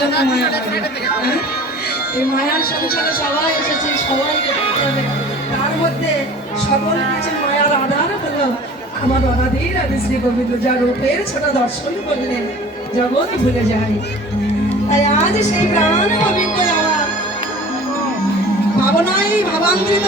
জন্য মায়া করে। এই মায়ার সংসারে সবাই এসেছে, সবাইকে দেখতে হবে। তার মধ্যে সকল কিছু মায়ার আধার হলো আমার অনাদির আদি শ্রী গোবিন্দ, যা রূপের ছোট দর্শন করলেন জগৎ ভুলে যায়। তাই আজ সেই প্রাণ গোবিন্দ আমার ভাবনায় ভাবান্তরিত